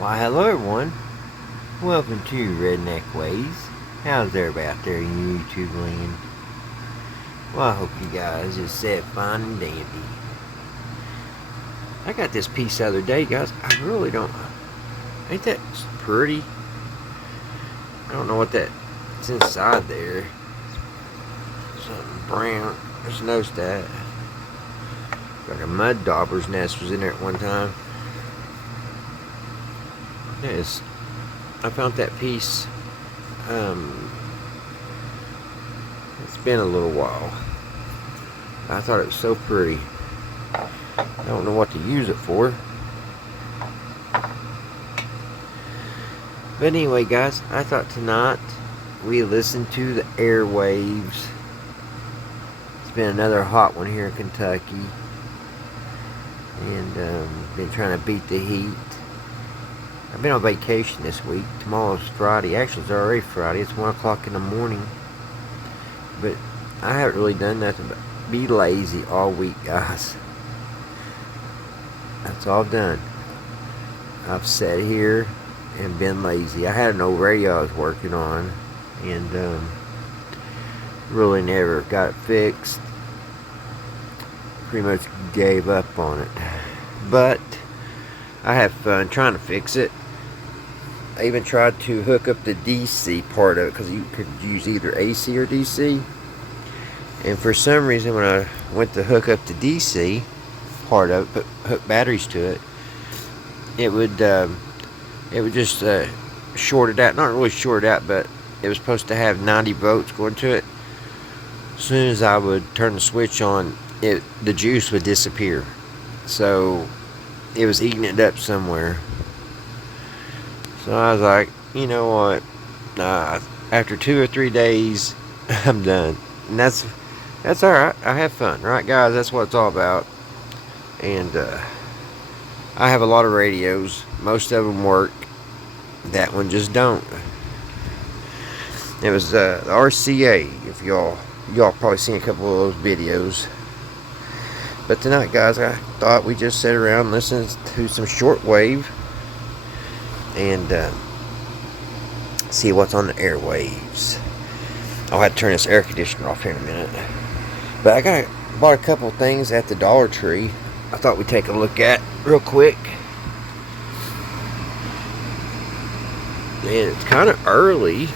Why, hello everyone. Welcome to Redneck Ways. How's everybody out there in YouTube land? Well, I hope you guys just said fine and dandy. I got this piece the other day, guys. I really don't. Ain't that pretty? I don't know what that's inside there. Something brown. There's no that. Like a mud dauber's nest was in there at one time. Yes, I found that piece. It's been a little while. I thought it was so pretty. I don't know what to use it for. But anyway, guys, I thought tonight we listened to the airwaves. It's been another hot one here in Kentucky. And been trying to beat the heat. I've been on vacation this week. Tomorrow's Friday. Actually, it's already Friday. It's 1 o'clock in the morning. But I haven't really done nothing but be lazy all week, guys. That's all I've done. I've sat here and been lazy. I had an old radio I was working on. And really never got it fixed. Pretty much gave up on it. But I have fun trying to fix it. I even tried to hook up the DC part of it because you could use either AC or DC. And for some reason, when I went to hook up the DC part of it, hook batteries to it, it would just short it out. Not really short it out, but it was supposed to have 90 volts going to it. As soon as I would turn the switch on, the juice would disappear. So it was eating it up somewhere. So I was like, you know what? After 2 or 3 days, I'm done. And that's alright. I have fun, right, guys? That's what it's all about. And I have a lot of radios. Most of them work. That one just don't. It was the RCA. If y'all probably seen a couple of those videos. But tonight, guys, I thought we'd just sit around and listen to some shortwave and see what's on the airwaves. I'll have to turn this air conditioner off here in a minute. But I bought a couple things at the Dollar Tree I thought we'd take a look at real quick. And it's kind of early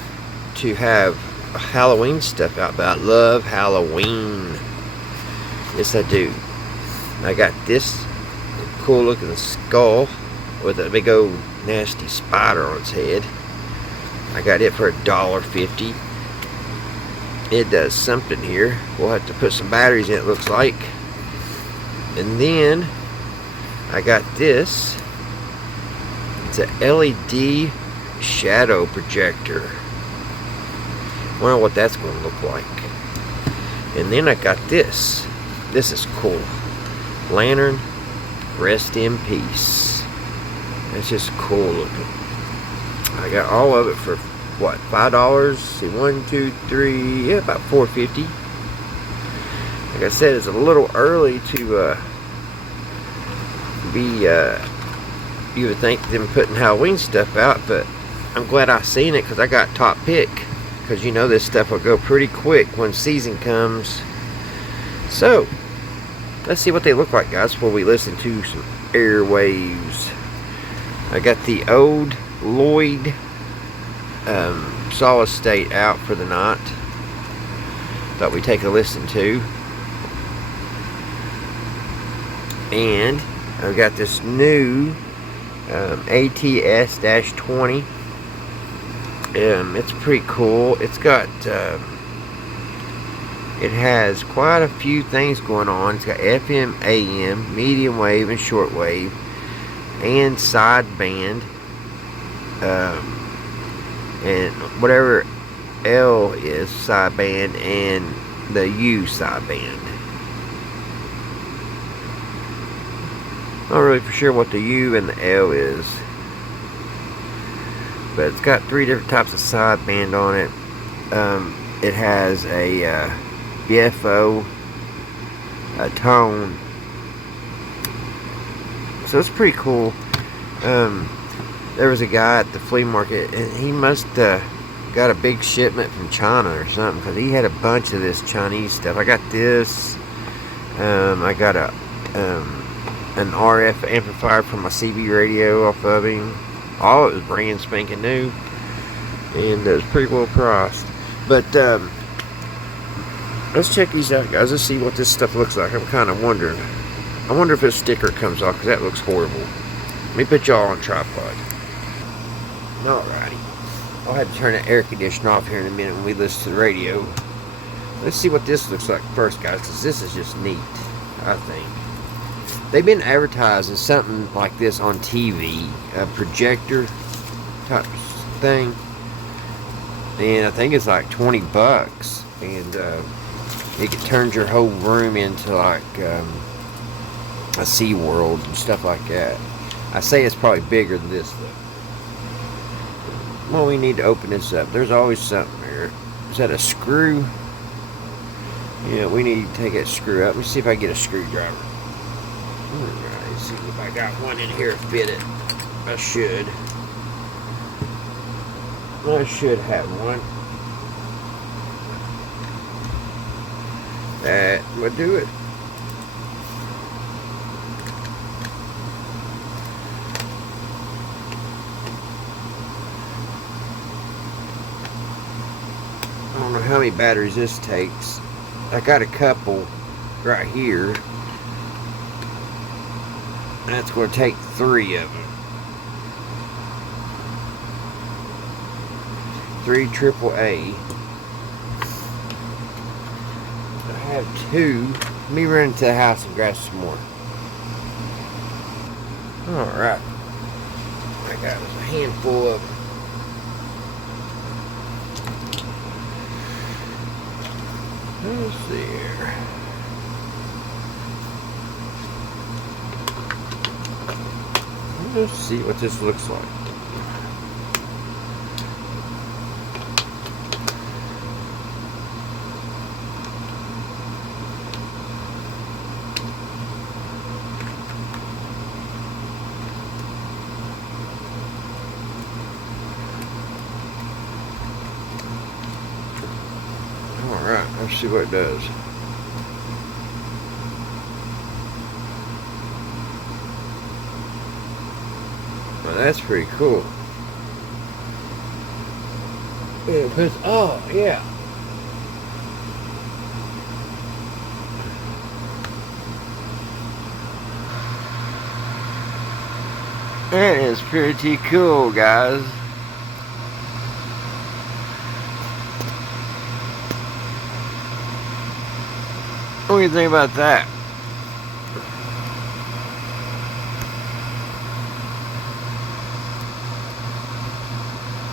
to have Halloween stuff out, but I love Halloween. Yes, I do. I got this cool looking skull with a big old nasty spider on its head. I got it for $1.50. It does something here. We'll have to put some batteries in, it looks like. And then I got this. It's a LED shadow projector. Wonder what that's going to look like. And then I got this. This is cool. Lantern, rest in peace. It's just cool looking. I got all of it for what, $5? See, 1, 2, 3, yeah, about $4.50. Like I said, it's a little early to you would think them putting Halloween stuff out, but I'm glad I seen it because I got top pick. Because you know this stuff will go pretty quick when season comes. So let's see what they look like, guys, before we listen to some airwaves. I got the old Lloyd solid state out for the night. Thought we'd take a listen to. And I've got this new ATS-20. It's pretty cool. It's got it has quite a few things going on. It's got FM, AM, medium wave, and short wave, and sideband, and whatever L is sideband, and the U sideband. Not really for sure what the U and the L is, but it's got 3 different types of sideband on it. It has a BFO, a tone, so it's pretty cool. There was a guy at the flea market, and he must got a big shipment from China or something, because he had a bunch of this Chinese stuff. I got this. I got an RF amplifier from my CB radio off of him. All it was brand spanking new, and it was pretty well priced. But let's check these out, guys. Let's see what this stuff looks like. I'm kind of wondering. I wonder if this sticker comes off, because that looks horrible. Let me put y'all on tripod. Alrighty. I'll have to turn the air conditioner off here in a minute when we listen to the radio. Let's see what this looks like first, guys, because this is just neat, I think. They've been advertising something like this on TV, a projector type thing. And I think it's like 20 bucks. And it turns your whole room into like a Sea World and stuff like that. I say it's probably bigger than this though. Well, we need to open this up. There's always something there. Is that a screw? Yeah, we need to take that screw up. Let me see if I can get a screwdriver. Alright, let's see if I got one in here to fit it. I should. I should have one. That would do it. I don't know how many batteries this takes. I got a couple right here. That's going to take 3 of them. 3 AAA. I have 2. Let me run into the house and grab some more. Alright. I got a handful of them. Let's see here. Let's see what this looks like. Alright, let's see what it does. Well, that's pretty cool. It puts, oh, yeah. That is pretty cool, guys. What do you think about that?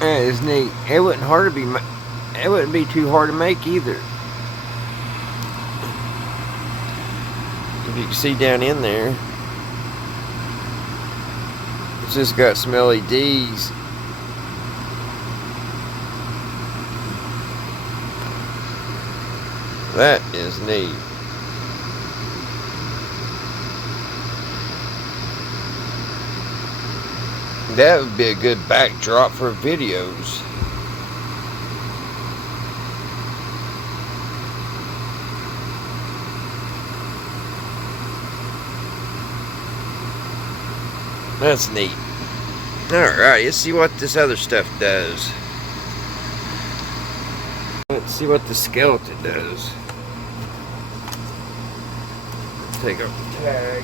That is neat. It wouldn't be too hard to make either. If you can see down in there, it's just got some LEDs. That is neat. That would be a good backdrop for videos. That's neat. Alright, let's see what this other stuff does. Let's see what the skeleton does. Take off the tag.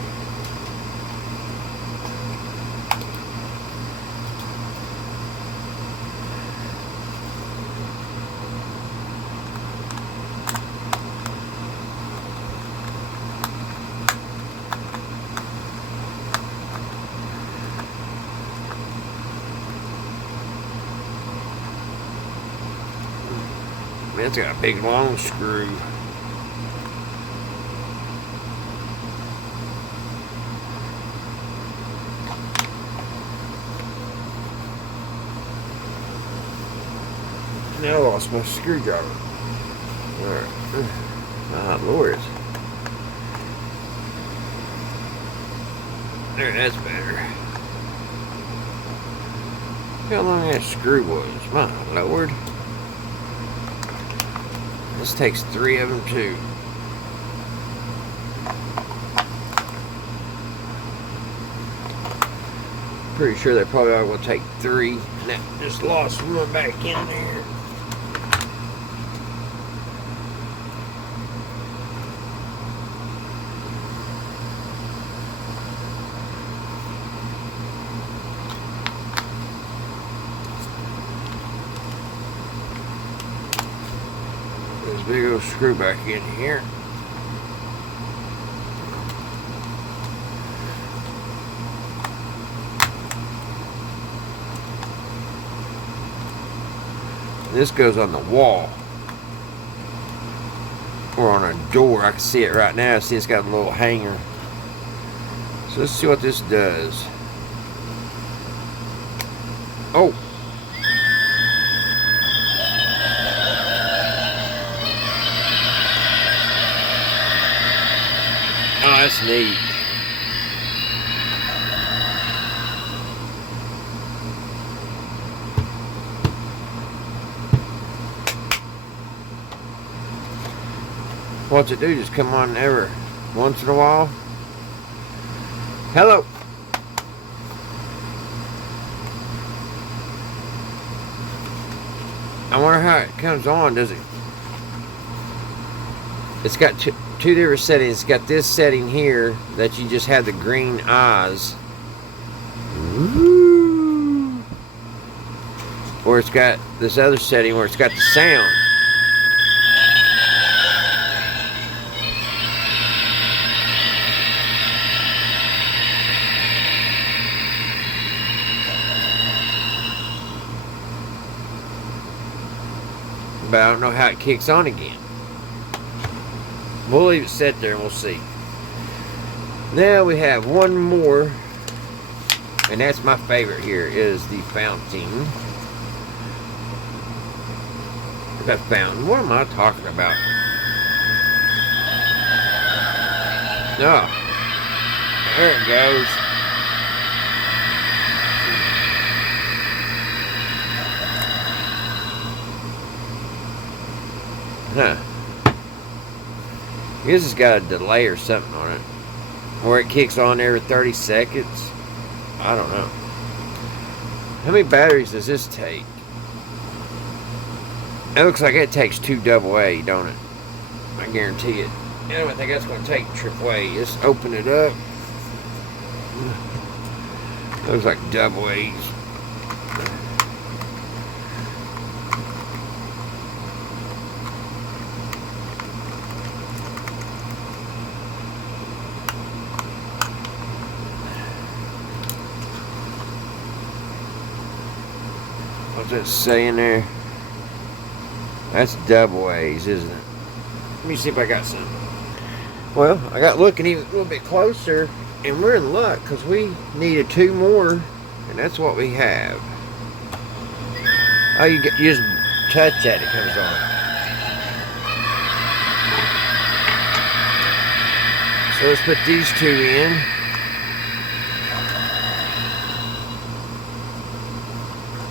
Man, it's got a big long screw. Now I lost my screwdriver. Alright. Ah, Lord. There, that's better. How long that screw was? My lord. This takes 3 of them too. Pretty sure they probably are going to take 3. And that just lost one back in there. This big old screw back in here. This goes on the wall or on a door. I can see it right now. See, it's got a little hanger. So let's see what this does. Oh. Oh, that's neat. What's it do? Just come on every once in a while. Hello. I wonder how it comes on. Does it? It's got two different settings. It's got this setting here that you just have the green eyes. Ooh. Or it's got this other setting where it's got the sound. But I don't know how it kicks on again. We'll leave it set there and we'll see. Now we have one more, and that's my favorite here, is the fountain. The fountain. What am I talking about? Oh, there it goes. Huh. This has got a delay or something on it, where it kicks on every 30 seconds. I don't know. How many batteries does this take? It looks like it takes 2 AA, don't it? I guarantee it. I don't think that's going to take AAA. Let's open it up. Looks like AA's. What's that saying there? That's AA's, isn't it? Let me see if I got some. Well, I got looking even a little bit closer, and we're in luck because we needed 2 more, and that's what we have. Oh, you just touch that, it comes on. So let's put these 2 in.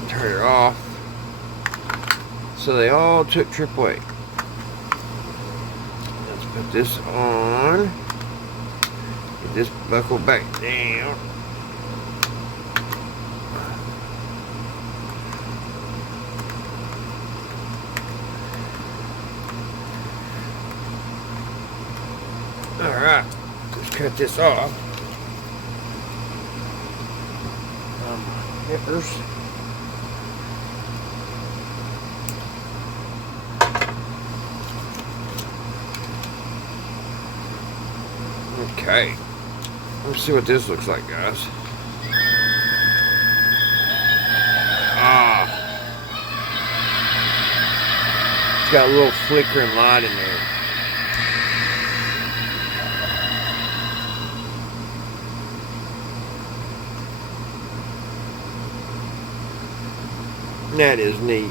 Turn it off. So they all took AAA. Let's put this on. Get this buckle back down. Alright, let's cut this off. Nippers. Okay, let's see what this looks like, guys. Ah, it's got a little flickering light in there. That is neat.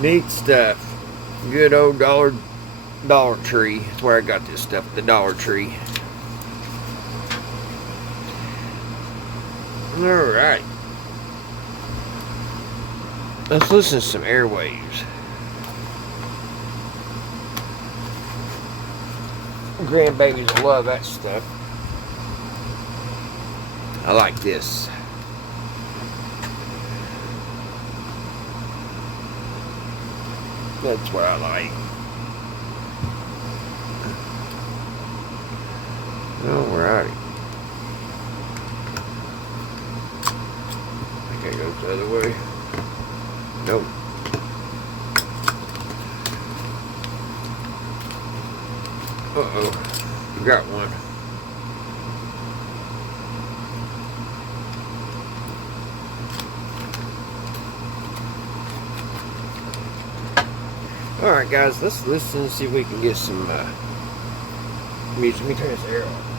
Neat stuff. Good old Dollar Tree. That's where I got this stuff, the Dollar Tree. Alright. Let's listen to some airwaves. Grandbabies will love that stuff. I like this. That's what I like. Alrighty. I think I go the other way. Nope. Uh-oh. We got one. Alright guys, let's listen and see if we can get some music. Let me turn this air off.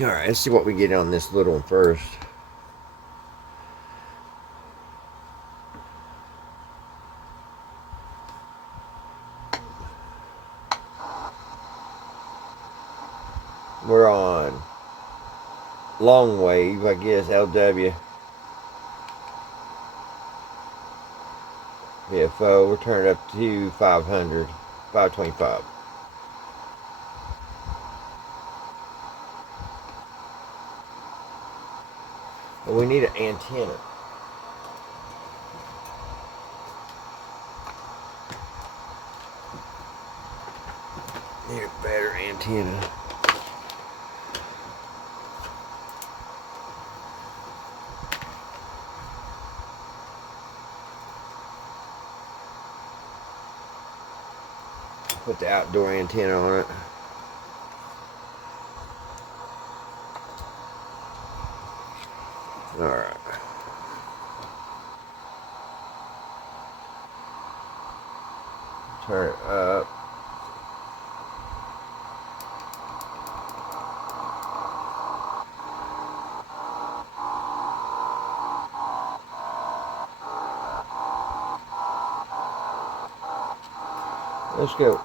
Alright, let's see what we get on this little one first. We're on long wave, I guess, LW. VFO, we're turning up to 500, 525. But we need an antenna. Need a better antenna. Put the outdoor antenna on it. Alright. Turn it up. Let's go.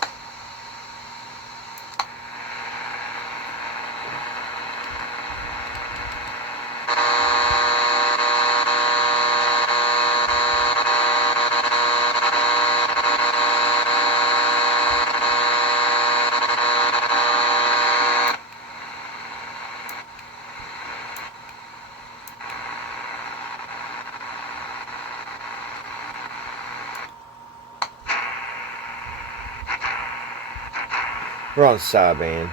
We're on sideband.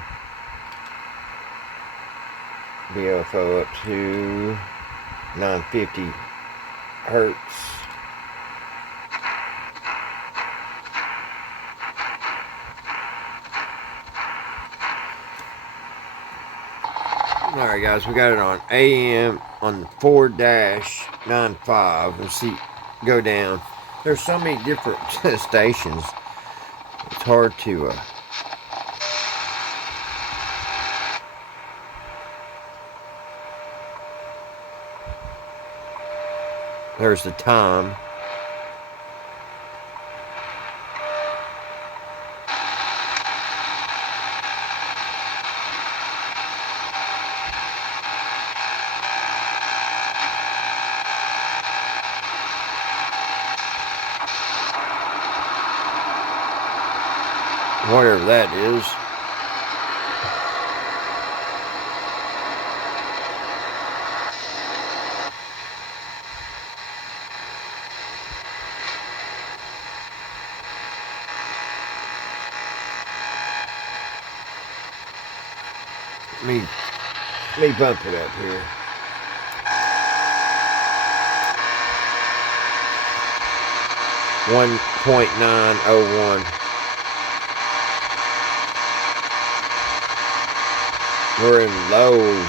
BFO up to 950 hertz. Alright guys, we got it on AM on 4-95. Let's see, go down. There's so many different stations. It's hard to there's the time. Whatever that is. Let me bump it up here. .901. We're in lows.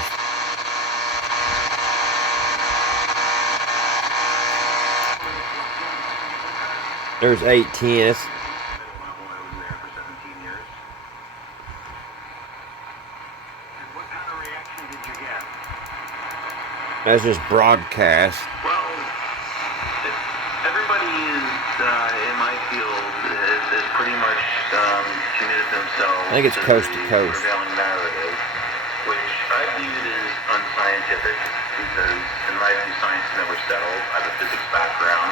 There's 810. That's just broadcast. Well, everybody is in my field is pretty much committed themselves. I think it's coast to coast. Prevailing narrative, which I viewed as scientific because, in my view, science never settled. I have a physics background.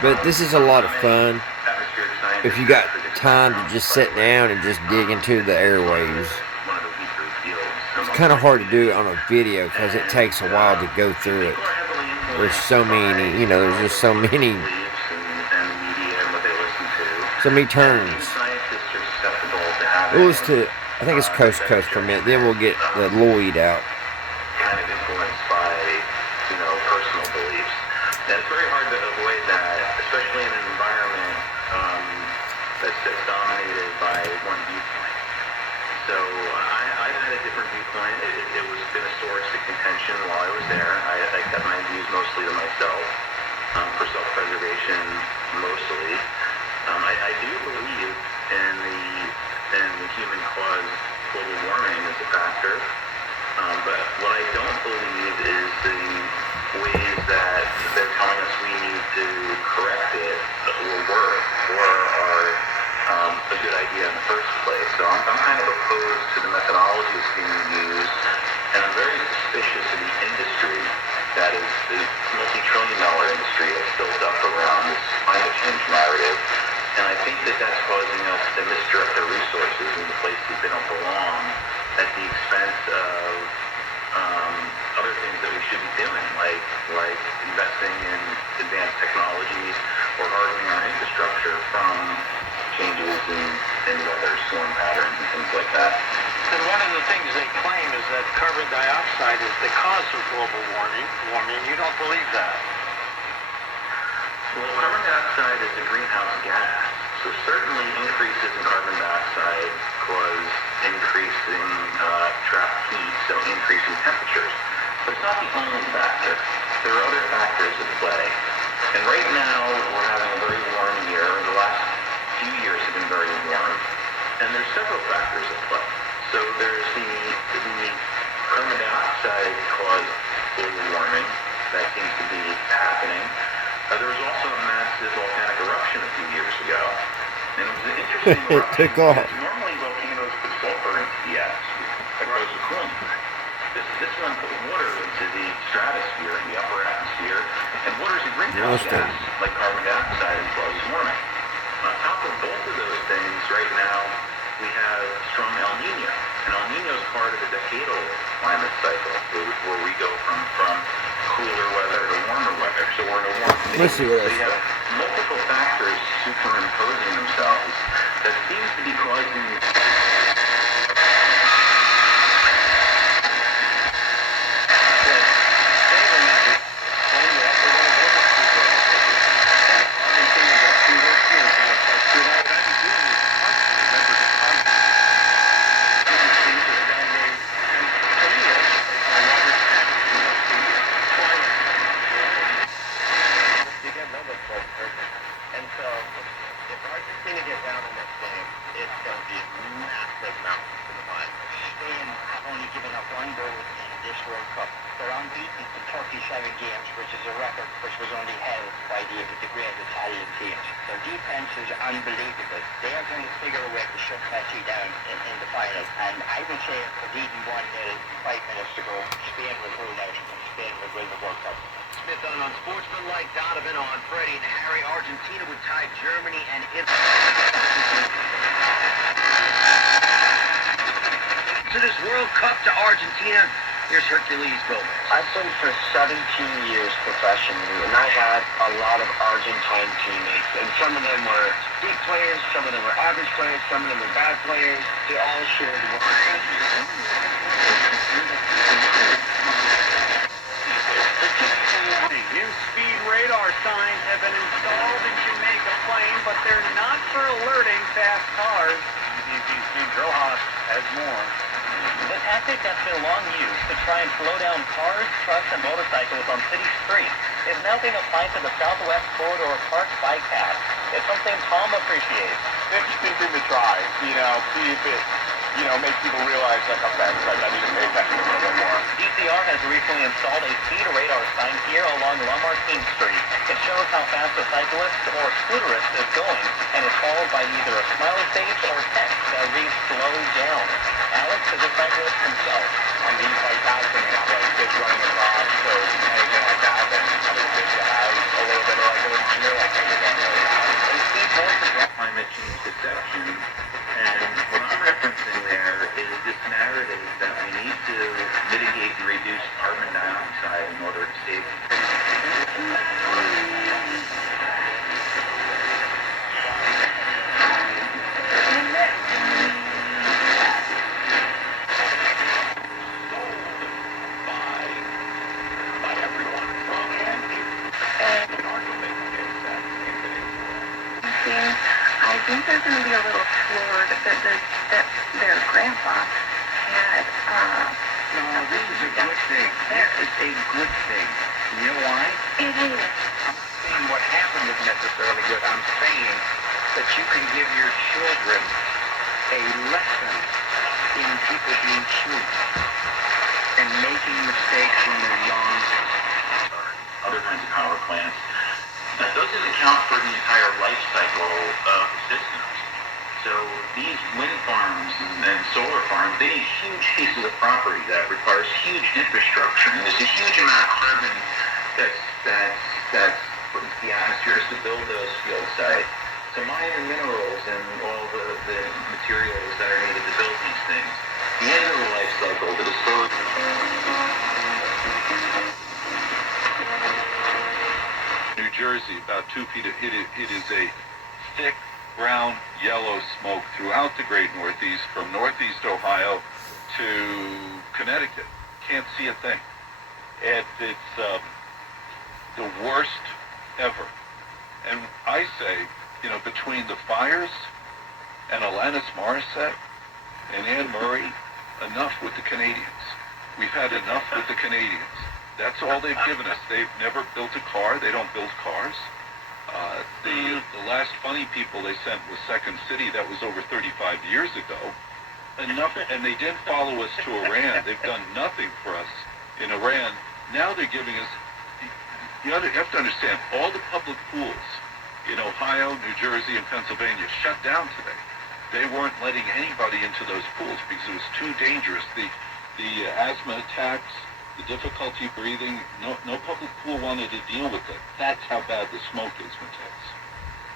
But this is a lot of fun Atmospheric scientists if you have got a physics time to background, just by sit the way. down and just dig into the airwaves. One of the weaker fields It's among kind of hard to do it scientists. on a video because it takes a while to go through it. People are heavily There's influenced so by, many, you know, there's just so political many, beliefs and the media and what they listen to. so many And turns. scientists are susceptible to having We'll listen to, I think it's Coast to Coast for a minute, then we'll get the Lloyd out. kind of influenced by, personal beliefs. And it's very hard to avoid that, especially in an environment that's dominated by one viewpoint. So I've had a different viewpoint. It was been a source of contention while I was there. I kept my views mostly to myself, for self-preservation mostly. I do believe in the human-caused global warming as a factor. But what I don't believe is the ways that they're telling us we need to correct it will work or are a good idea in the first place. So I'm kind of opposed to the methodology that's being used, and I'm very suspicious of the industry that is the multi-trillion-dollar industry that's built up around this climate change narrative. And I think that that's causing us to misdirect our resources into places they don't belong at the expense of other things that we should be doing, like investing in advanced technologies or hardening our infrastructure from changes in weather, storm patterns, and things like that. And one of the things they claim is that carbon dioxide is the cause of global warming. You don't believe that? Well, carbon dioxide is a greenhouse gas, so certainly increases in carbon dioxide cause increasing trapped heat, so increasing temperatures. But it's not the only factor. There are other factors at play. And right now, we're having a very warm year. The last few years have been very warm. And there's several factors at play. So there's the carbon dioxide caused global warming that seems to be happening. There was also a massive volcanic eruption a few years ago. And it was an interesting It eruption. took off. Because normally volcanoes put sulfur into the atmosphere. That grows the cooling. This one put water into the stratosphere, in the upper atmosphere, and water's a greenhouse gas, like carbon dioxide, and causes warming. On top of both of those things, right now, we have strong El Nino. And El Nino is part of a decadal climate cycle, where we go from cooler weather to warmer weather. So we're in a warm phase. Let's see what So else. you have multiple factors superimposing themselves that seems to be causing And so, if Argentina get down in this game, it's going to be a massive mountain to climb. Spain have only given up one goal in this World Cup. They're unbeaten in 37 games, which is a record which was only held by the great Italian teams. Their defense is unbelievable. They are going to figure a way to shut Messi down in the final. And I would say if they're leading 1-0, 5 minutes to go, Spain will rule out and Spain will win the World Cup. Smith on an unsportsmanlike Donovan on Freddie and Harry. Argentina would tie Germany and Italy. To this World Cup to Argentina, here's Hercules Gomez. I played for 17 years professionally, and I had a lot of Argentine teammates. And some of them were good players, some of them were average players, some of them were bad players. They all shared one. New speed radar signs have been installed in Jamaica Plain, but they're not for alerting fast cars. Rojas has more. The tactic that's been long used to try and slow down cars, trucks, and motorcycles on city streets is now being applied to the Southwest Corridor Park bike path. It's something Tom appreciates. Interesting thing to try, see if it, makes people realize, like, okay, I need to pay attention a little bit more. DCR has recently installed a speed radar sign here along Lamartine Street. It shows how fast a cyclist cyclist or scooterist is going, and is followed by either a smiley face or text that reads slow down. Alex is a cyclist himself. I'm being quite fascinated, like kids running across or anything like that, then I would think to have a little bit of like a reminder, like maybe going really fast. And Steve Morse is climate change deception, and what I'm referencing there is this narrative that we need to mitigate and reduce carbon dioxide in order to save. By everyone from and I think they're going to be a little floored that their grandpa had, No, this is a good thing. This is a good thing. You know why? it is. I'm not saying what happened is necessarily good. I'm saying that you can give your children a lesson in people being human and making mistakes when they're young. Other kinds of power plants. That doesn't account for the entire life cycle of the systems. So these wind farms and solar farms, they need huge pieces of property that requires huge infrastructure. And there's a huge amount of carbon that's put into the atmosphere to build those field sites. To mine the minerals and all the materials that are needed to build these things. The end of the life cycle, the disposal. New Jersey, about 2 feet. It is a thick brown yellow smoke throughout the great Northeast, from Northeast Ohio to Connecticut. Can't see a thing. It's the worst ever. And I say, between the fires and Alanis Morissette and Anne Murray, enough with the Canadians. We've had enough with the Canadians. That's all they've given us. They've never built a car. They don't build cars. The last funny people they sent was Second City. That was over 35 years ago. Enough, and they didn't follow us to Iran. They've done nothing for us in Iran. Now they're giving us. You have to understand, all the public pools in Ohio, New Jersey, and Pennsylvania shut down today. They weren't letting anybody into those pools because it was too dangerous. The asthma attacks, the difficulty breathing, no public pool wanted to deal with it. That's how bad the smoke is, Mateus.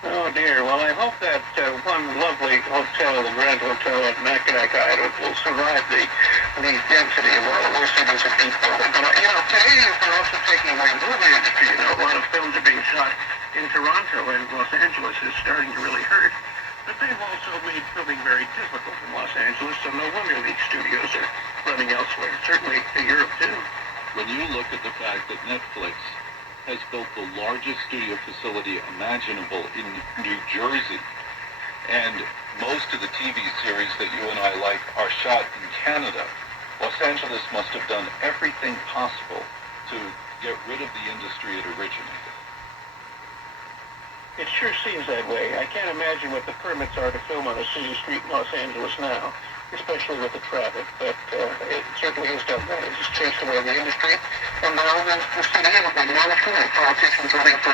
Oh dear. Well, I hope that one lovely hotel, the Grand Hotel at Mackinac Island, will survive the density of all those cities of people. But Canadians are also taking away the movie industry. A lot of films are being shot in Toronto, and Los Angeles is starting to really hurt. But they've also made filming very difficult in Los Angeles, so no wonder these studios are running elsewhere. Certainly in Europe too. When you look at the fact that Netflix has built the largest studio facility imaginable in New Jersey, and most of the TV series that you and I like are shot in Canada, Los Angeles must have done everything possible to get rid of the industry it originated. It sure seems that way. I can't imagine what the permits are to film on a city street in Los Angeles now, especially with the traffic, but it certainly has done that. It's just chased away the industry, and now the city and management and politicians running for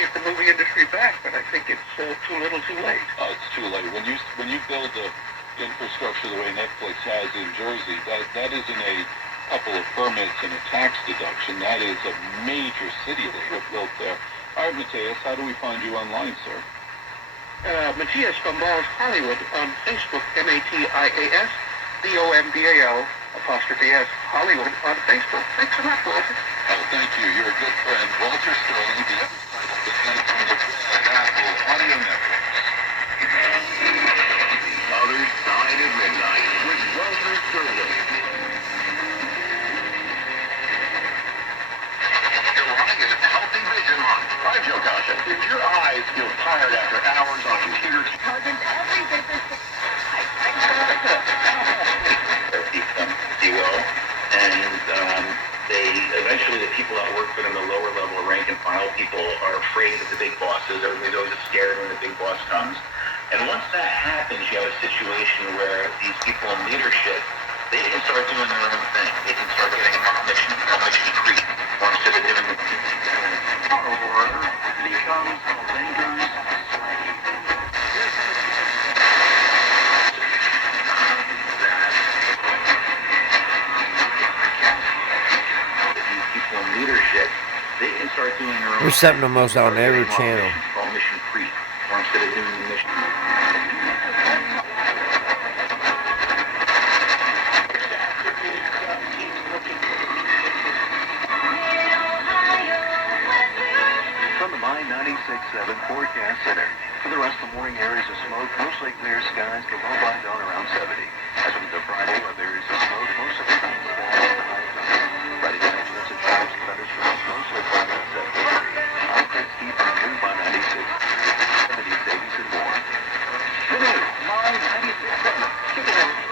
get the movie industry back, but I think it's too little too late. Oh, it's too late. When you build the infrastructure the way Netflix has in Jersey, that isn't a couple of permits and a tax deduction. That is a major city they have built there. All right, Mateus, how do we find you online, sir? Matthias from Balls Hollywood on Facebook, Matias, BOMBAL, '(S), Hollywood on Facebook. Thanks a lot, Walter. Oh, thank you. You're a good friend. Walter Sterling, the other side of the fence on the Apple Audio Network. The Other Side of Midnight with Walter Sterling. July is Healthy Vision Month. I'm Joe Caution. If your eyes feel tired after hours on computers, if you will, and eventually the people that work for them, the lower level rank and file people, are afraid of the big bosses. Everybody's always scared when the big boss comes. And once that happens, you have a situation where these people in leadership, they can start doing their own thing. They can start getting mission creep. Or instead of doing Or the and leadership, they can start doing their own There's something thing. almost on every channel. It's called Mission Creep, or instead of doing the mission. From the My 96.7 Forecast Center. For the rest of the morning, areas of smoke, mostly clear skies, the low by dawn around 70. As of the Friday, with areas of smoke, most of the time the high zone. Friday night, chance of showers and thunderstorms, mostly cloudy at 70. I'm Chris Keith on New My 96. 70s, 80s, and more. The new My 96.7. Chicken and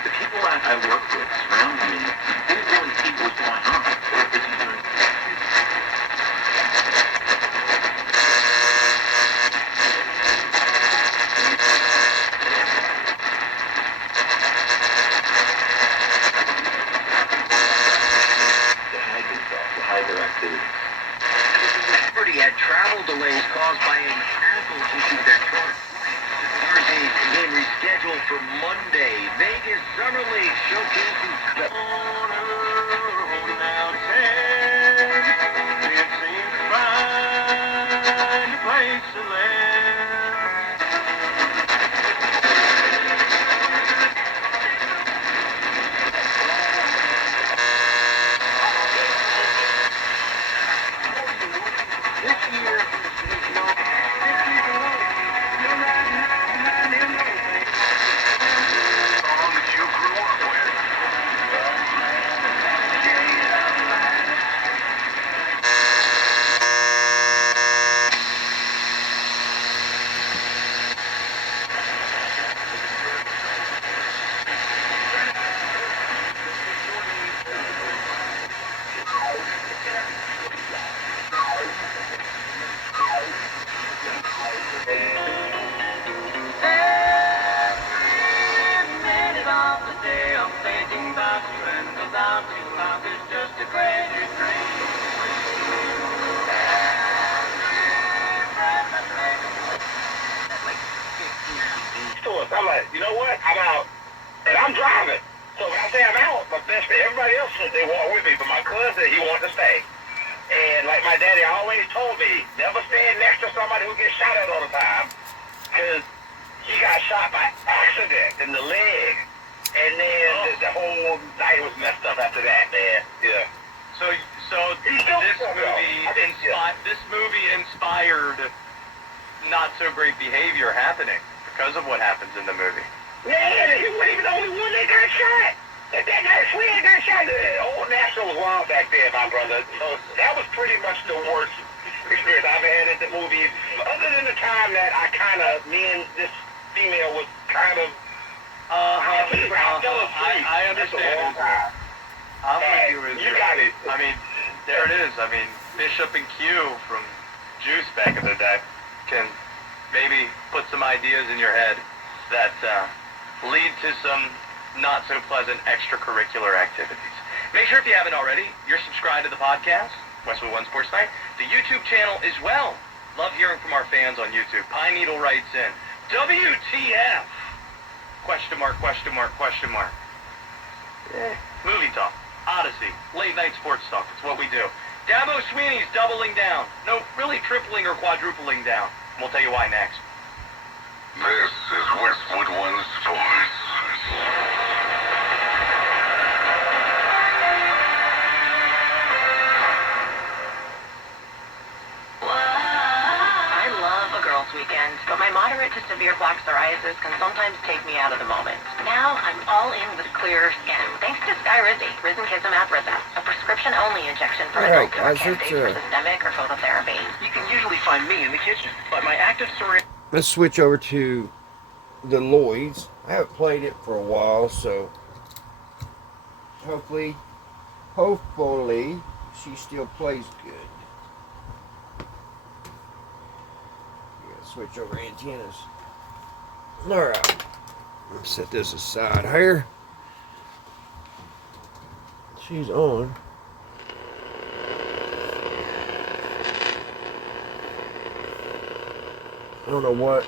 The people that I work with surround me, they didn't really see what was going on. They were busy doing to hide themselves, to hide their activities. Liberty had travel delays caused by a mechanical issue with their truck. Thursday game rescheduled for Monday. Vegas Summer League showcasing Song that you grew up with. I'm like, you know what? I'm out. And I'm driving. So when I say I'm out, my best friend, everybody else said they want with me, but my cousin, he wanted to stay. And like my daddy always told me, never stand next to somebody who gets shot at all the time. Because he got shot by accident in the leg. And then the whole night was messed up after that, man. Yeah. So this movie inspired not so great behavior happening because of what happens in the movie. Yeah, he wasn't even the only one that got shot. That guy Sweden got shot. The old National was wild back then, my brother. So that was pretty much the worst experience I've had at the movie. Other than the time that me and this female was kind of, I understand. I'm with you. You got it. I mean, there it is. I mean, Bishop and Q from Juice back in the day can maybe put some ideas in your head that lead to some not so pleasant extracurricular activities. Make sure if you haven't already, you're subscribed to the podcast, Westwood One Sports Night, the YouTube channel as well. Love hearing from our fans on YouTube. Pine Needle writes in, WTF? Question mark, question mark, question mark. Movie talk, Odyssey, late night sports talk. It's what we do. Dabo Sweeney's doubling down. No, really tripling or quadrupling down. And we'll tell you why next. This is Westwood One Sports. I love a girls' weekend, but my moderate to severe plaque psoriasis can sometimes take me out of the moment. Now I'm all in with clear skin, thanks to Skyrizi, Risankizumab Risa, a prescription-only injection for adults who are candidates for systemic or phototherapy. You can usually find me in the kitchen, but my active psoriasis... Let's switch over to the Lloyds. I haven't played it for a while, so hopefully she still plays good. Switch over antennas. Alright. Let's set this aside here. she's on. I don't know what.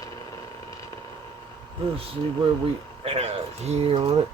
Let's see where we at here on it.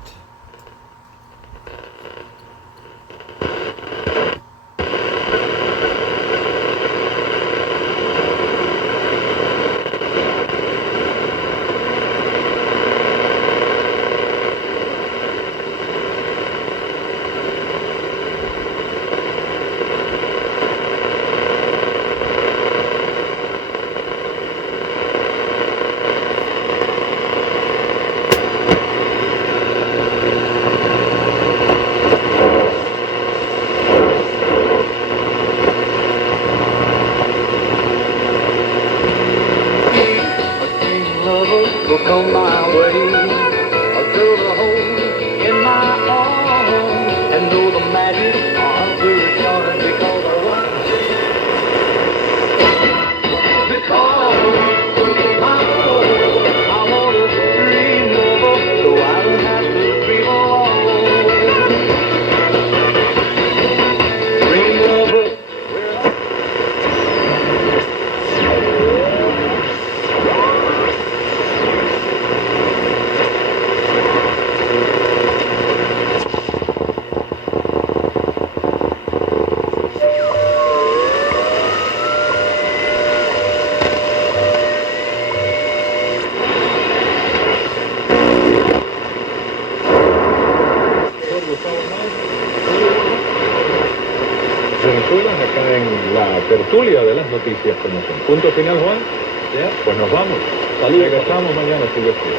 Will come my way. I'll throw the hole in my arms and know the magic of the return because I want. Because my soul, I want to dream lover, so I don't have to dream alone. Dream lover. Venezuela acá en la tertulia de las noticias como son. Punto final, Juan. Ya, pues nos vamos. Regresamos mañana si Dios quiere.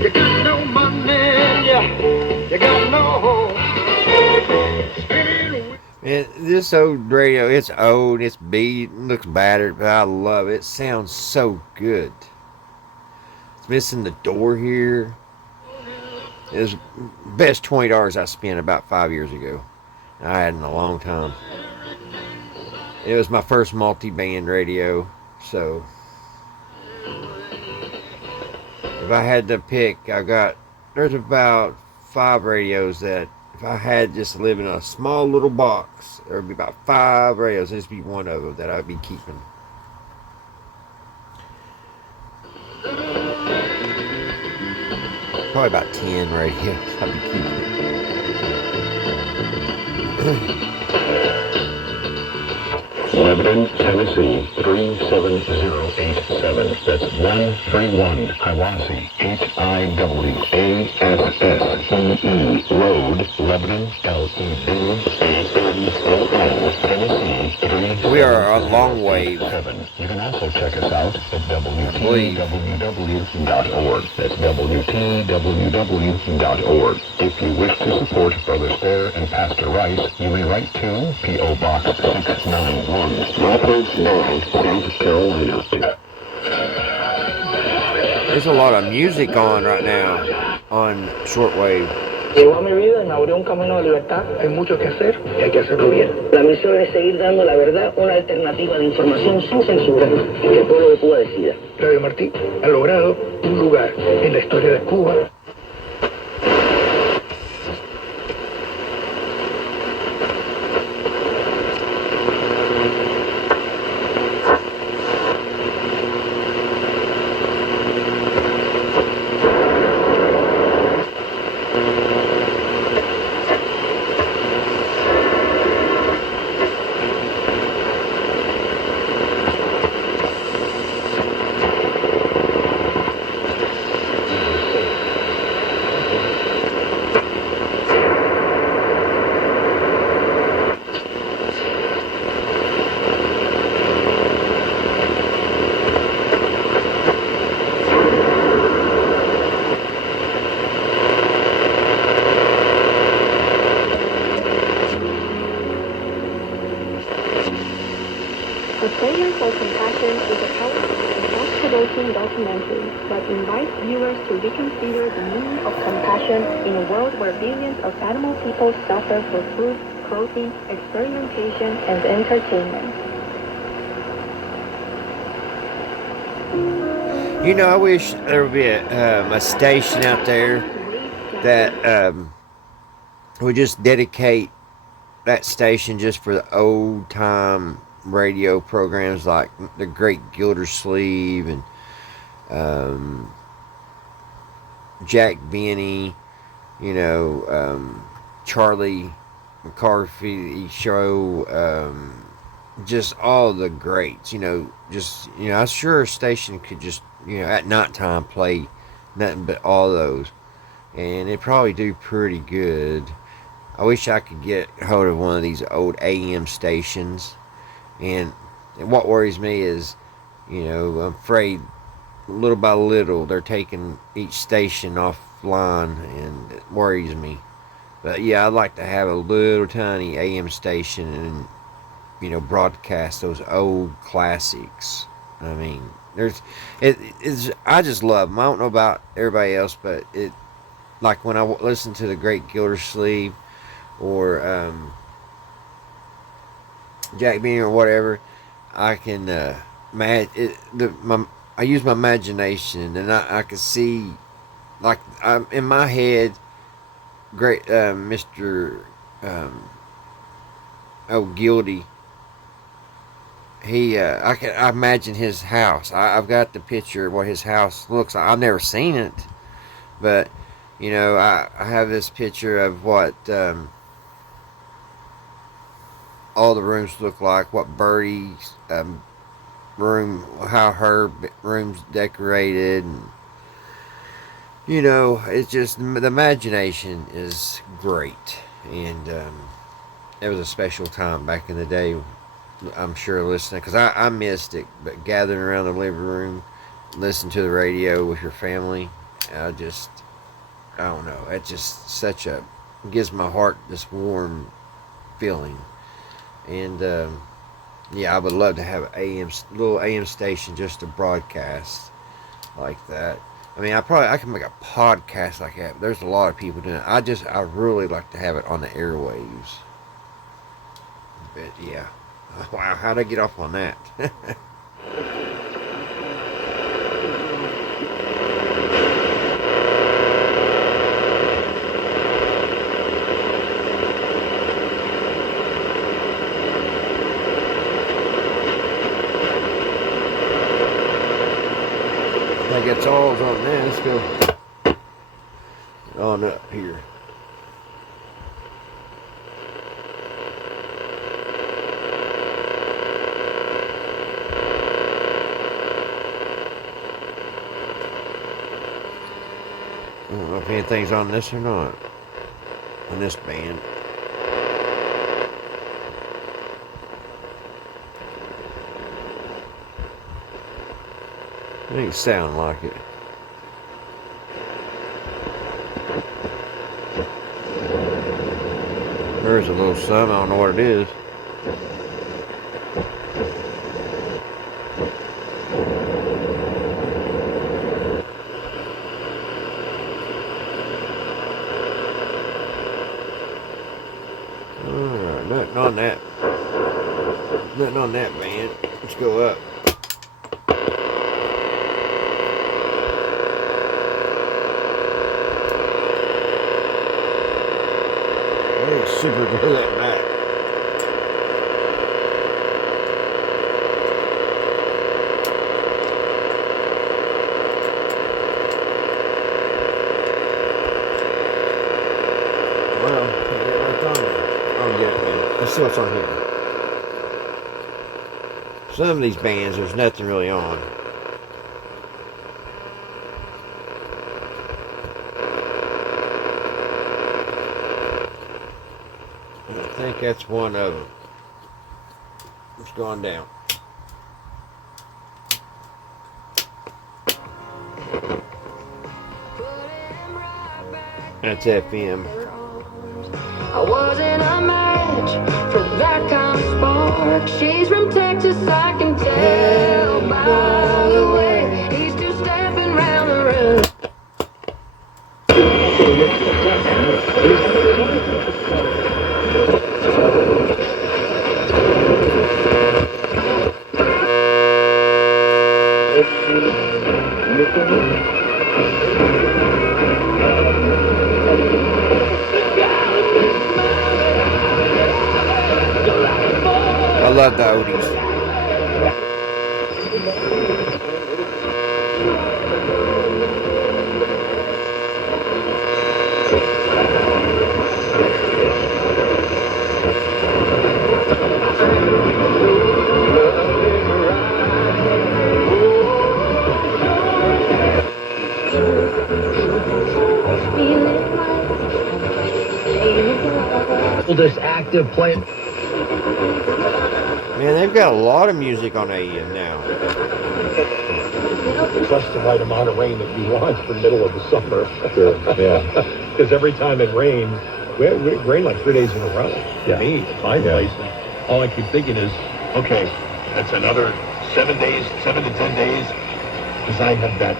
You got no money, you got no home. And this old radio, it's old, it's beat, looks battered, but I love it. It sounds so good. It's missing the door here. It was the best $20 I spent about 5 years ago. I had in a long time. It was my first multi-band radio, so if I had to pick, there's about 5 radios that if I had just live in a small little box, there would be about 5 radios. This would be one of them that I'd be keeping. Probably about 10 radios I'd be keeping. Lebanon, Tennessee, 37087. That's 131 Hiwassee, Hiwassee Road, Lebanon, Lebanon, Tennessee, 37087. We are on long wave. You can also check us out at WTWW.org. That's WTWW.org. If you wish to support Brother Stair and Pastor Rice, you may write to P.O. Box 691, Rapids, South Carolina. There's a lot of music on right now on shortwave. Llegó a mi vida y me abrió un camino de libertad. Hay mucho que hacer y hay que hacerlo bien. La misión es seguir dando la verdad, una alternativa de información sin censura y que el pueblo de Cuba decida. Radio Martí ha logrado un lugar en la historia de Cuba. documentary that invites viewers to reconsider the meaning of compassion in a world where billions of animal people suffer for food, clothing, experimentation, and entertainment. You know, I wish there would be a station out there that would just dedicate that station just for the old time radio programs like the Great Gildersleeve and Jack Benny, you know, Charlie McCarthy show, just all the greats, you know, just, you know, I'm sure a station could just, you know, at nighttime play nothing but all those. And it'd probably do pretty good. I wish I could get hold of one of these old AM stations. And what worries me is, you know, I'm afraid little by little they're taking each station offline, and it worries me. But yeah, I'd like to have a little tiny AM station and, you know, broadcast those old classics. I mean, it's I just love them. I don't know about everybody else, but it, like when I listen to the Great Gildersleeve or Jack Bean or whatever, I can I use my imagination, and I can see, like, I'm in my head, great Mr. Gildy. I imagine his house. I've got the picture of what his house looks like. I've never seen it, but you know, I have this picture of what all the rooms look like, what Birdie's room, how her room's decorated, and you know, it's just the imagination is great, and it was a special time back in the day. I'm sure listening, because I missed it, but gathering around the living room, listening to the radio with your family, I don't know, it's just such a, gives my heart this warm feeling. And yeah, I would love to have an little AM station just to broadcast like that. I mean, I can make a podcast like that, but there's a lot of people doing it. I really like to have it on the airwaves. But yeah. Wow, how'd I get off on that? I think that's all on there. Let's go on up here. I don't know if anything's on this or not. On this band. It ain't sound like it. There's a little something, I don't know what it is. Alright, nothing on that. Nothing on that band. Let's go up. Super glue that back. Well, get it right on there. I'll get it then. Let's see what's on here. Some of these bands, there's nothing really on. I think that's one of them. It's going down. That's FM. I wasn't a match for that kind of spark. She's from Texas, I can tell by the way. He's too love the oldies. Oldest active player. Man, they've got a lot of music on AM now. Just the right amount of rain that you want for the middle of the summer. Sure, yeah. Because every time it rains, we rain like 3 days in a row. Yeah. Me, my place. All I keep thinking is, okay, that's another 7 days, 7 to 10 days, because I have that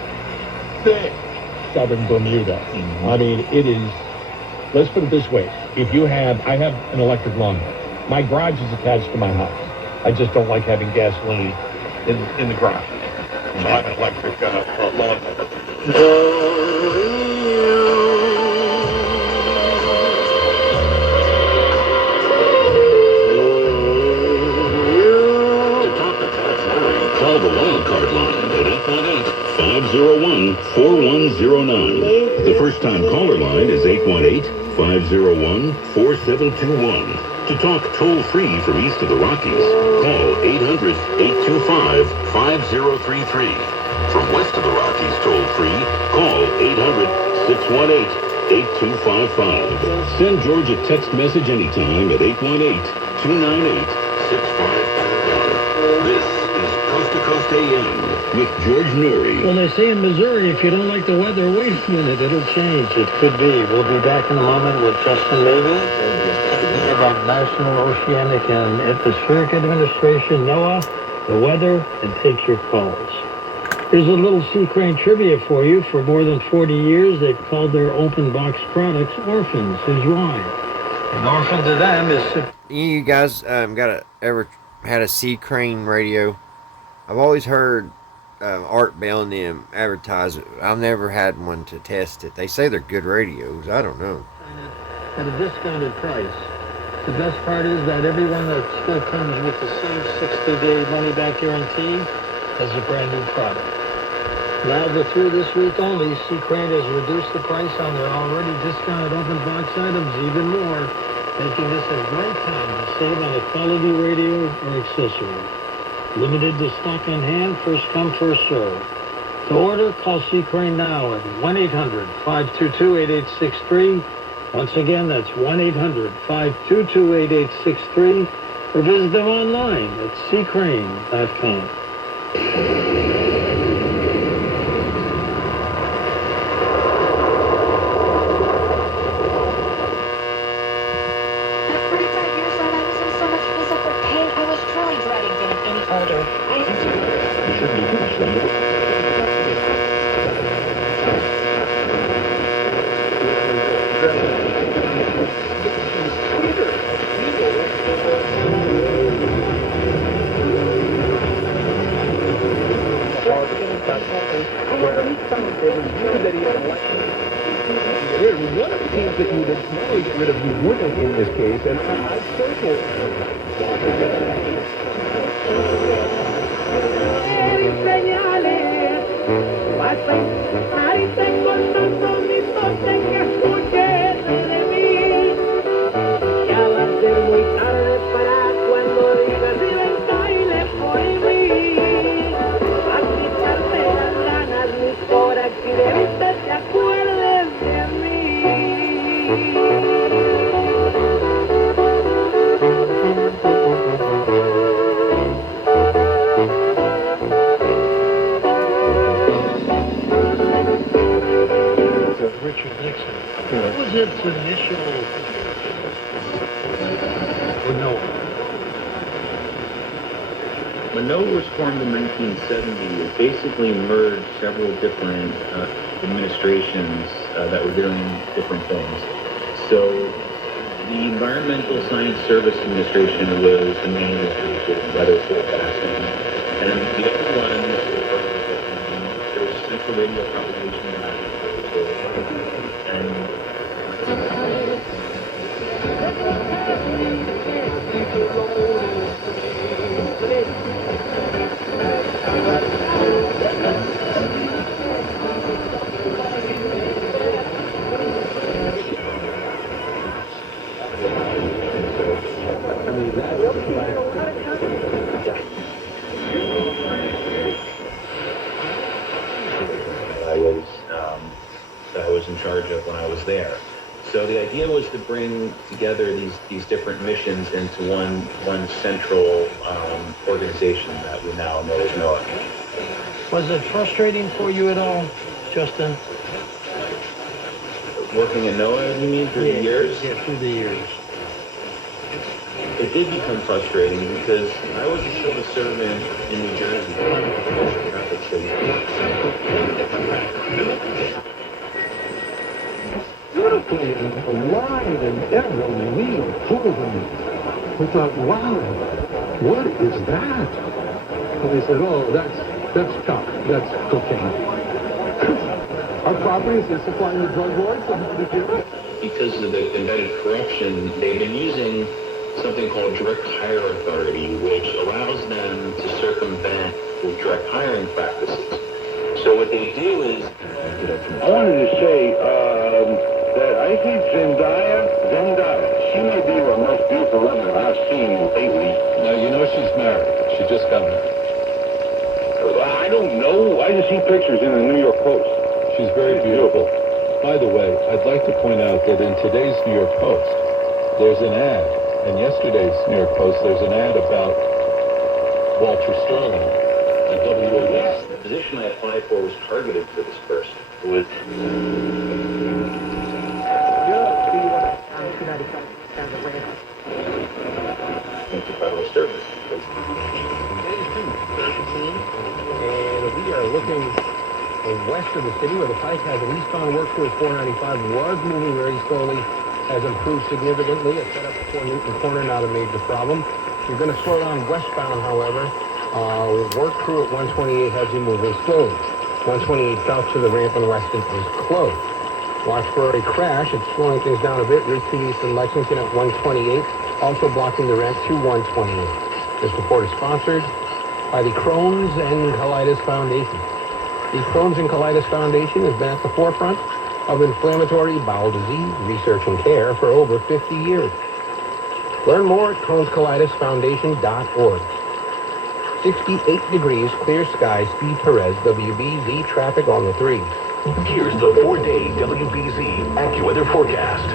thick southern Bermuda. I mean, it is, let's put it this way. If you have, I have an electric lawnmower. My garage is attached to my house. I just don't like having gasoline in the garage. So I have an electric lawnmower. Call the wildcard line at 818-501-4109. The first-time caller line is 818-501-4721. To talk toll-free from east of the Rockies, call 800-825-5033. From west of the Rockies toll-free, call 800-618-8255. Send George a text message anytime at 818-298-6521. This is Coast to Coast AM with George Noory. Well, they say in Missouri, if you don't like the weather, wait a minute, it'll change. It could be. We'll be back in a moment with Justin Maybe about National Oceanic and Atmospheric Administration, NOAA, the weather, and take your calls. Here's a little Sea Crane trivia for you. For more than 40 years, they've called their open box products orphans. Here's why. An orphan to them is... You guys ever had a Sea Crane radio? I've always heard Art Bell and them advertise it. I've never had one to test it. They say they're good radios. I don't know. At a discounted price. The best part is that everyone that still comes with the same 60-day money-back guarantee has a brand new product. Now, through this week only, Sea Crane has reduced the price on their already discounted open box items even more, making this a great time to save on a quality radio or accessory. Limited to stock on hand, first come, first serve. To order, call Sea Crane now at 1-800-522-8863. Once again, that's 1-800-522-8863, or visit them online at seacrane.com. One of the teams that you would normally get rid of, you wouldn't in this case, and I circled. What was its initial... When NOAA was formed in 1970, it basically merged several different administrations that were doing different things. So the Environmental Science Service Administration was the main administration, weather forecasting, and the other ones were there was Central Radio Propagation and I was in charge of when I was there. So the idea was to bring together these different missions into one central organization that we now know as NOAA. Was it frustrating for you at all, Justin? Working at NOAA, you mean, through the years? Yeah, through the years. It did become frustrating because I was a civil servant in New Jersey. Beautifully aligned and every wheel proven. We thought, wow, what is that? And they said, oh, that's chalk, that's cocaine. Our properties are supplying the drug lords. Because of the embedded corruption, they've been using something called direct hire authority, which allows them to circumvent the direct hiring practices. So what they do is... I wanted to say that I think Zendaya, she may be the most beautiful woman I've seen lately. Now, you know she's married. She just got married. I don't know. I just see pictures in the New York Post. She's very beautiful. By the way, I'd like to point out that in today's New York Post, there's an ad. In yesterday's New York Post, there's an ad about Walter Sterling at WAS. The position I applied for was targeted for this person. It was... into federal service. And we are looking west of the city where the pike has an eastbound work towards 495 was moving very slowly, has improved significantly. It's set up before Newton Corner, not a major problem. You're going to slow down westbound, however. Work crew at 128 has you moving slowly. 128 south to the ramp in Weston is closed. Watch for a crash. It's slowing things down a bit. Route 2 East in Lexington at 128, also blocking the ramp to 128. This report is sponsored by the Crohn's and Colitis Foundation. The Crohn's and Colitis Foundation has been at the forefront of inflammatory bowel disease research and care for over 50 years. Learn more at Crohn'sColitisFoundation.org. 68 degrees, clear skies, Steve Perez, WBZ traffic on the 3. Here's the 4-day WBZ AccuWeather forecast.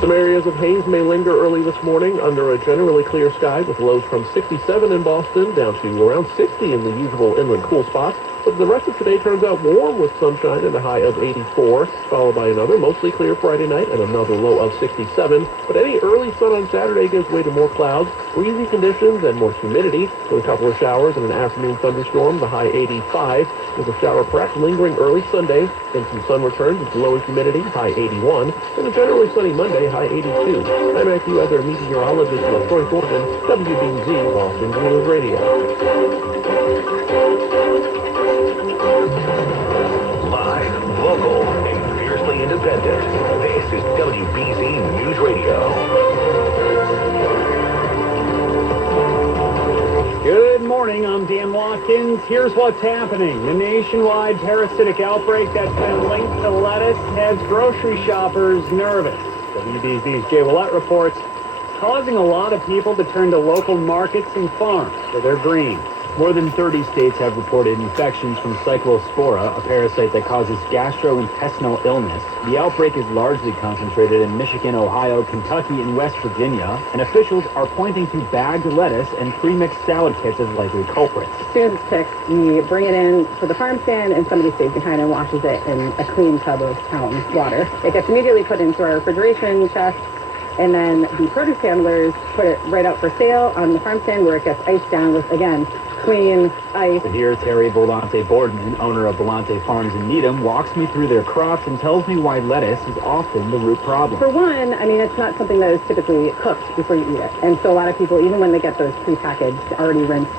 Some areas of haze may linger early this morning under a generally clear sky with lows from 67 in Boston down to around 60 in the usual inland cool spots. But the rest of today turns out warm with sunshine and a high of 84, followed by another mostly clear Friday night and another low of 67. But any early sun on Saturday gives way to more clouds, breezy conditions, and more humidity, with a couple of showers and an afternoon thunderstorm, the high 85, with a shower perhaps lingering early Sunday, and some sun returns with lower humidity, high 81, and a generally sunny Monday, high 82. I'm AccuWeather meteorologist Troy Thornton, WBZ Boston News Radio. Live, local, and fiercely independent. This is WBZ News Radio. Good morning, I'm Dan Watkins. Here's what's happening. The nationwide parasitic outbreak that's been linked to lettuce has grocery shoppers nervous. WBZ's Jay Willett reports it's causing a lot of people to turn to local markets and farms for their greens. More than 30 states have reported infections from Cyclospora, a parasite that causes gastrointestinal illness. The outbreak is largely concentrated in Michigan, Ohio, Kentucky, and West Virginia, and officials are pointing to bagged lettuce and pre-mixed salad kits as likely culprits. As soon as it's picked, you bring it in for the farm stand, and somebody stays behind and washes it in a clean tub of town water. It gets immediately put into our refrigeration chest, and then the produce handlers put it right out for sale on the farm stand where it gets iced down with, again, clean ice. Here, Terry Volante Boardman, owner of Volante Farms in Needham, walks me through their crops and tells me why lettuce is often the root problem. For one, I mean, it's not something that is typically cooked before you eat it. And so a lot of people, even when they get those prepackaged, already rinsed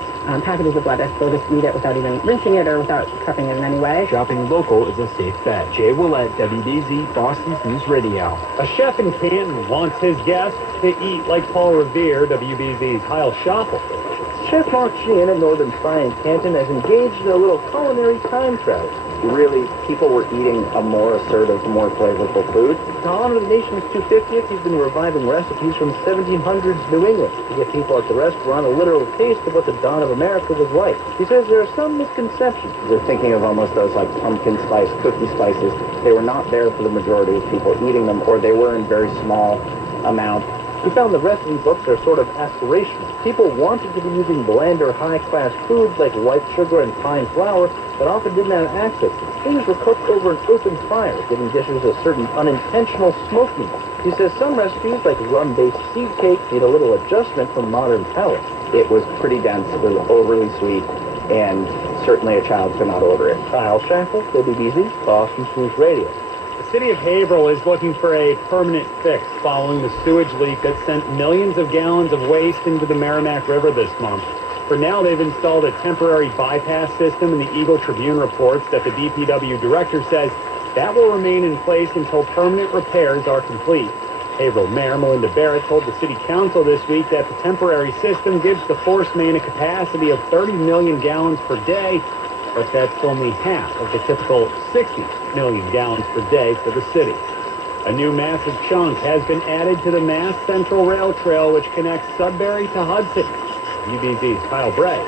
packages of lettuce, they'll just eat it without even rinsing it or without prepping it in any way. Shopping local is a safe bet. Jay Willett, WBZ, Boston's News Radio. A chef in Canton wants his guests to eat like Paul Revere, WBZ's Kyle Schoffel. Chef Mark Sheehan of Northern Fry in Canton has engaged in a little culinary time travel. Really, people were eating a more assertive, more flavorful food. To honor the nation's 250th, he's been reviving recipes from 1700s New England to get people at the restaurant a literal taste of what the dawn of America was like. He says there are some misconceptions. They're thinking of almost those like pumpkin spice, cookie spices. They were not there for the majority of people eating them, or they were in very small amounts. We found the recipe books are sort of aspirational. People wanted to be using blander, high-class foods like white sugar and fine flour, but often didn't have access. Things were cooked over an open fire, giving dishes a certain unintentional smokiness. He says some recipes, like rum-based seed cake, need a little adjustment for modern palates. It was pretty dense, it was overly sweet, and certainly a child could not order it. Kyle Shackle, WBZ, Boston News Radio. The city of Haverhill is looking for a permanent fix following the sewage leak that sent millions of gallons of waste into the Merrimack River this month. For now, they've installed a temporary bypass system, and the Eagle Tribune reports that the DPW director says that will remain in place until permanent repairs are complete. Haverhill Mayor Melinda Barrett told the city council this week that the temporary system gives the force main a capacity of 30 million gallons per day, but that's only half of the typical 60 million gallons per day for the city. A new massive chunk has been added to the Mass Central Rail Trail, which connects Sudbury to Hudson. UBZ's Kyle Bray.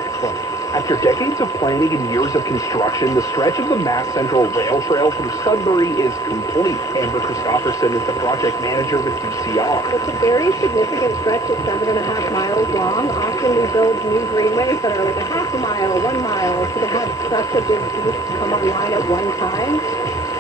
After decades of planning and years of construction, the stretch of the Mass Central Rail Trail through Sudbury is complete. Amber Christopherson is the project manager with DCR. It's a very significant stretch. It's 7.5 miles long. Often we build new greenways that are like a half a mile, 1 mile. So to have such a big piece come online at one time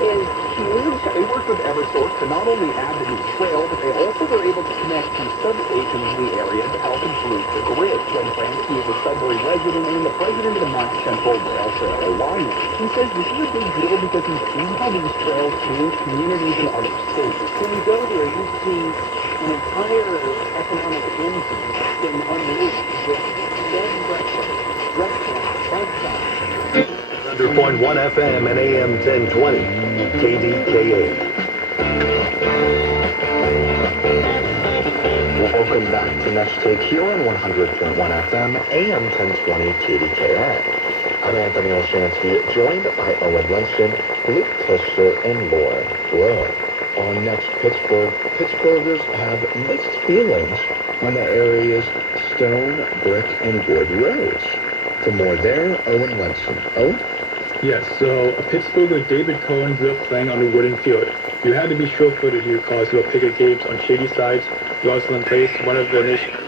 is huge. They worked with Eversource to not only add the new trail, but they also were able to connect two substations in the area to help improve the grid. Jen Fransky is a Sudbury resident and the president of the Mass Central Rail Trail Alliance. He says this is a big deal because he's seen how these trails change communities in other states. When you go there, you see an entire economic engine been unleashed with bed and breakfast, restaurants, bike shops. 100.1 FM and AM 1020, KDKA. Welcome back to Next Take here on 100.1 FM, AM 1020, KDKA. I'm Anthony Olshansky, joined by Owen Winston, Luke Klister, and Laura Blow. On Next Pittsburgh, Pittsburghers have mixed feelings on the area's stone, brick, and wood roads. For more there, Owen Winston. Owen? Yes, so a Pittsburgher David Cohen grew up playing on a wooden field. You had to be sure-footed here because your picket games on shady sides, Rosalind Place, one of the nation's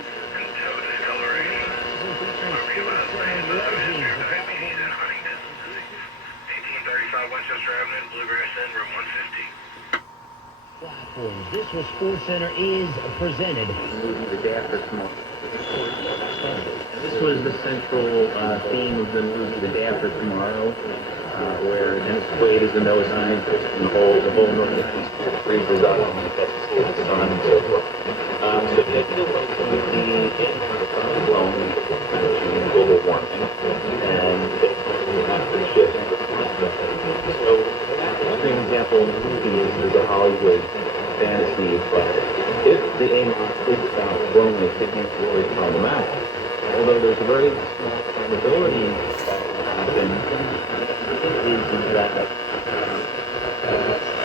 This was Sports Center is presented. The day after tomorrow. This was the central theme of the movie, The Day After Tomorrow, where Dennis Quaid is the Noah scientist, and the whole Northern Hemisphere freezes up and gets to see the sun and so forth. So the idea was to the blown global warming, and basically have to shift. So one example in the movie is a Hollywood fantasy, but if the AMOS is about blowing, it can't really problematic. Although there's a very small probability that happen is that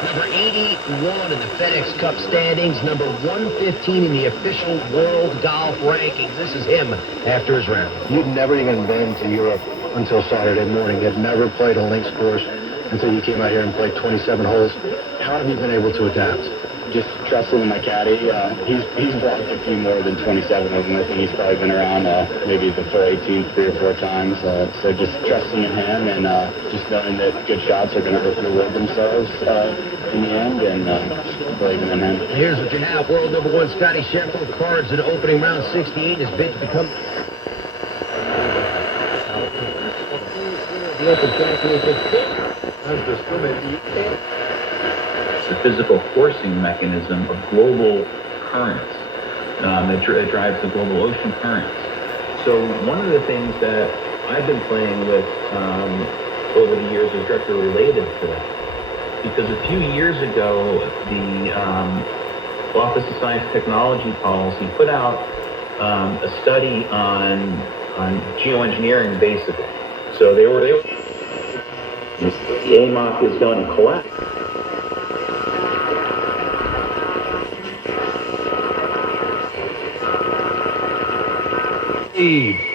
Number 81 in the FedEx Cup standings, number 115 in the official world golf rankings. This is him after his round. You'd never even been to Europe until Saturday morning. You'd never played a links course until you came out here and played 27 holes. How have you been able to adapt? Just trusting in my caddy. He's blocked a few more than 27 of them. I think he's probably been around maybe the full 18 3 or 4 times. So just trusting in him and just knowing that good shots are going to reward themselves in the end, and believing in him. Here's what you have. World number 1 Scotty Scheffler cards in opening round 68. His bid to become the Open Championship. The physical forcing mechanism of global currents that drives the global ocean currents. So one of the things that I've been playing with over the years is directly related to that. Because a few years ago, the Office of Science and Technology Policy put out a study on geoengineering, basically. So the AMOC is going to collect.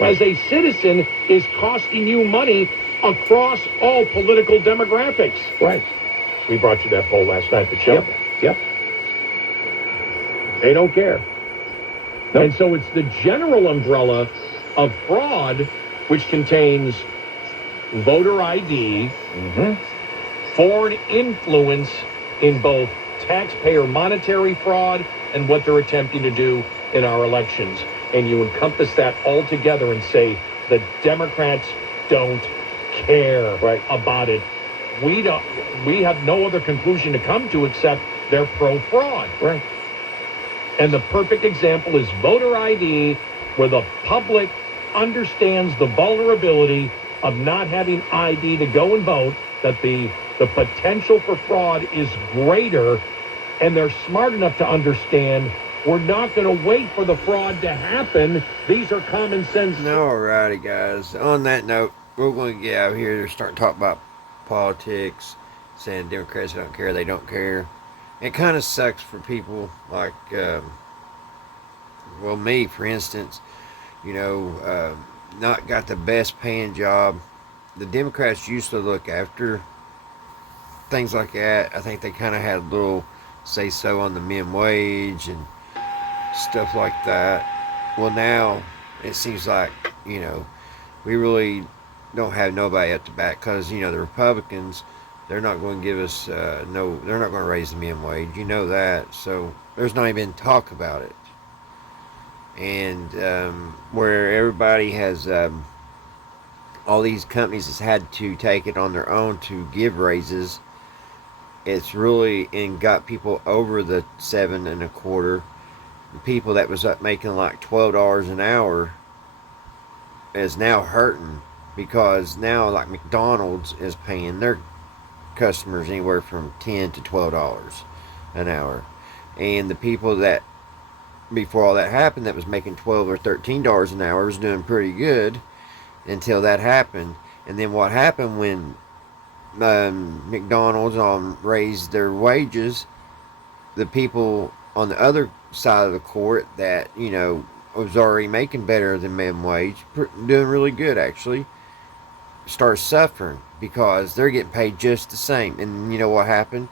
As a citizen is costing you money across all political demographics. Right. We brought you that poll last night. But yep. They don't care. Nope. And so it's the general umbrella of fraud, which contains voter ID, foreign influence in both taxpayer monetary fraud and what they're attempting to do in our elections. And you encompass that all together and say the Democrats don't care about it. We have no other conclusion to come to except they're pro-fraud. Right. And the perfect example is voter ID, where the public understands the vulnerability of not having ID to go and vote, that the potential for fraud is greater, and they're smart enough to understand we're not going to wait for the fraud to happen. These are common sense. Alrighty, guys. On that note, we're going to get out of here. They're starting to talk about politics, saying Democrats don't care, they don't care. It kind of sucks for people like, well, me, for instance, not got the best paying job. The Democrats used to look after things like that. I think they kind of had a little say-so on the minimum wage and stuff like that. Well, now it seems like, we really don't have nobody at the back because, the Republicans, they're not going to give us, they're not going to raise the minimum wage. You know that. So there's not even talk about it. And where everybody has, all these companies has had to take it on their own to give raises, it's really got people over the $7.25. The people that was up making like $12 an hour is now hurting, because now like McDonald's is paying their customers anywhere from $10 to $12 an hour, and the people that before all that happened that was making $12 or $13 an hour was doing pretty good until that happened. And then what happened when McDonald's raised their wages, the people on the other side of the court that was already making better than minimum wage, doing really good actually, start suffering because they're getting paid just the same. And you know what happened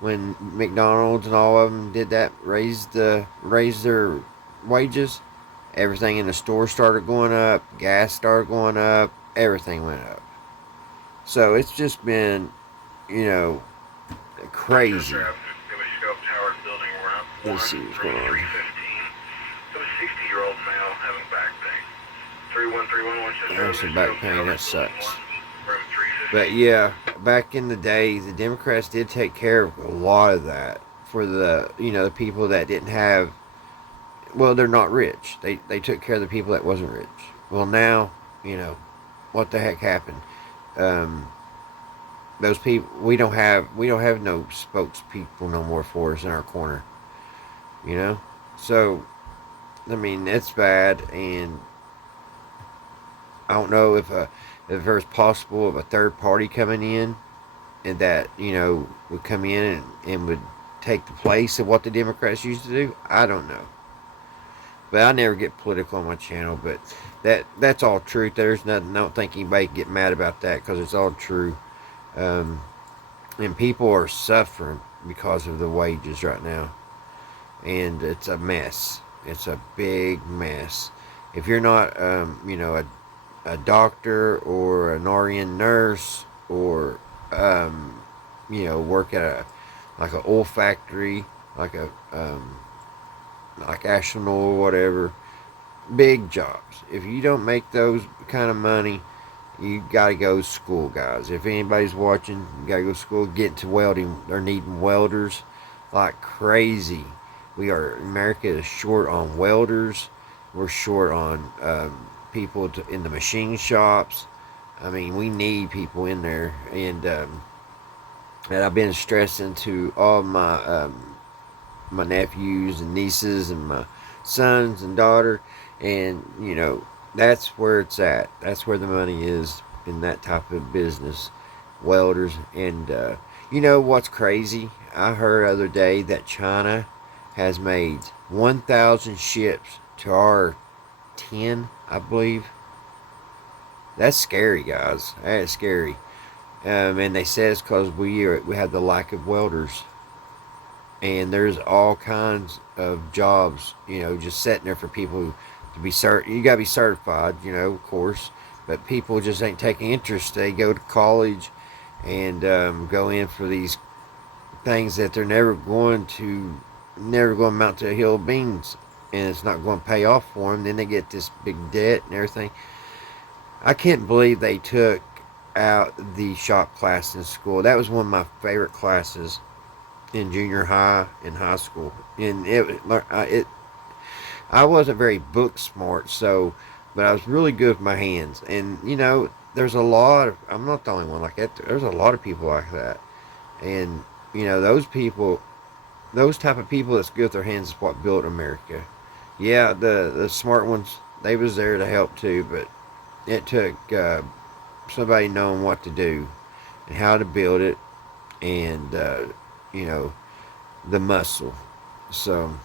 when McDonald's and all of them did that, raised their wages? Everything in the store started going up, gas started going up, everything went up. So it's just been, crazy. Let's see what's going on. There's some back pain, that sucks. But yeah, back in the day, the Democrats did take care of a lot of that for the, the people that didn't have, well, they're not rich. They took care of the people that wasn't rich. Well, now, what the heck happened? Those people, we don't have no spokespeople no more for us in our corner. So, I mean, it's bad, and I don't know if there's possible of a third party coming in and that, would come in and would take the place of what the Democrats used to do. I don't know. But I never get political on my channel, but that's all truth. There's nothing, I don't think anybody can get mad about that because it's all true. And people are suffering because of the wages right now. And it's a mess. It's a big mess. If you're not, a doctor or an RN nurse or, work at an oil factory, like Ashland Oil or whatever, big jobs. If you don't make those kind of money, you got to go to school, guys. If anybody's watching, you got to go to school, get into welding. They're needing welders like crazy. America is short on welders. We're short on people in the machine shops. I mean, we need people in there. And I've been stressing to all my my nephews and nieces and my sons and daughter. And, that's where it's at. That's where the money is in that type of business. Welders. And what's crazy? I heard the other day that China has made 1,000 ships to our 10, I believe. That's scary, guys. That is scary. And they said it's because we have the lack of welders. And there's all kinds of jobs, just sitting there for people to be you got to be certified, of course. But people just ain't taking interest. They go to college and go in for these things that they're never going to amount to a hill of beans, and it's not going to pay off for them. Then they get this big debt and everything. I can't believe they took out the shop class in school. That was one of my favorite classes in junior high and high school. And I wasn't very book smart, but I was really good with my hands. And there's a lot of, I'm not the only one like that. There's a lot of people like that. And those type of people that's good with their hands is what built America. Yeah, the smart ones, they was there to help too, but it took somebody knowing what to do and how to build it, and the muscle. So,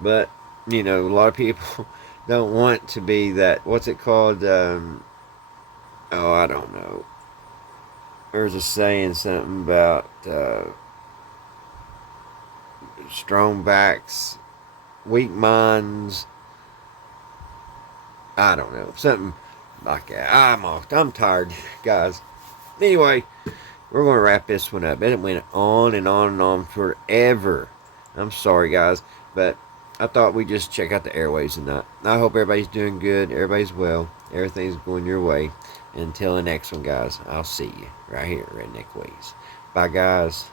but a lot of people don't want to be that. What's it called? I don't know. There's a saying something about strong backs, weak minds. I don't know, something like that. I'm tired, guys. Anyway, we're going to wrap this one up. It went on and on and on forever. I'm sorry, guys, but I thought we'd just check out the airwaves tonight. I hope everybody's doing good, everybody's well, everything's going your way. Until the next one, guys, I'll see you right here at Redneck Ways. Bye, guys.